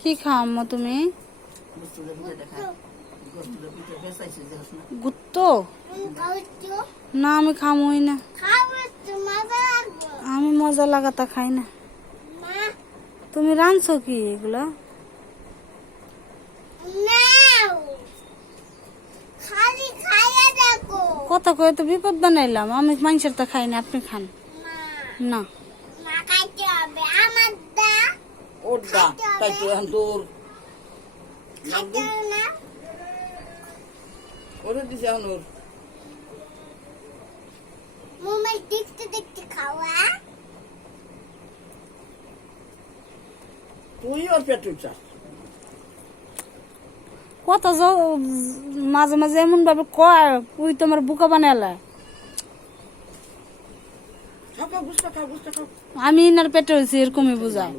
কি খাও আম্মু তুমি? গুত্তো না, আমি খামই না। আমি মজা লাগাতা খাই না। তুমি রাঁধছো কি এগুলো? কথা কয়ে তো বিপদ বানাইলাম। আমি মানুষের তা খাই না, আপনি খান না। তুই ওর পেটে চাস কত মাঝে মাঝে এমন ভাবে কয় তুই তোমার বুকা বানালা। আমি ইনার পেটে হয়েছি এরকমই বুঝায়।